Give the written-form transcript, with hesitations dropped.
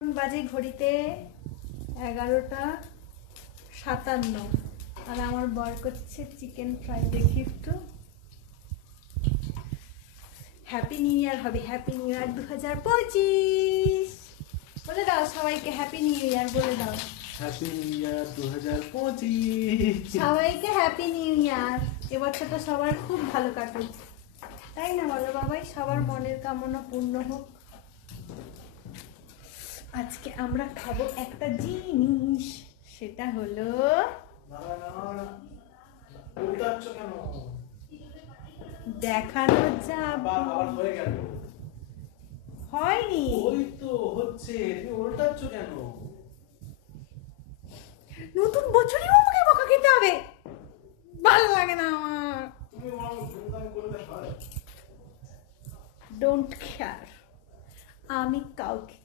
বাজে ঘড়িতে 11:57 আর আমার বর করছে চিকেন ফ্রাই। দেখি একটু। হ্যাপি নিউ ইয়ার হবে, হ্যাপি নিউ ইয়ার 2025 বলে দাও সবাইকে, হ্যাপি নিউ ইয়ার বলে দাও। হ্যাপি নিউ ইয়ার 2025 সবাইকে হ্যাপি নিউ ইয়ার। এবছরটা সবার খুব ভালো কাটুক, তাই না বলো বাবাই? সবার মনের কামনা পূর্ণ হোক। আজকে আমরা খাবো একটা জিনিস, সেটা হলো দেখানো যাবে। হয়নি, ওই তো হচ্ছে, তুমি উল্টাচ্ছ কেন? নতুন বছরেও আমাকে বকা খেতে হবে, ভালো লাগে না আমার। তুমি ধুমধাম করলে হয়? ডোন্ট কেয়ার, আমি কাউকে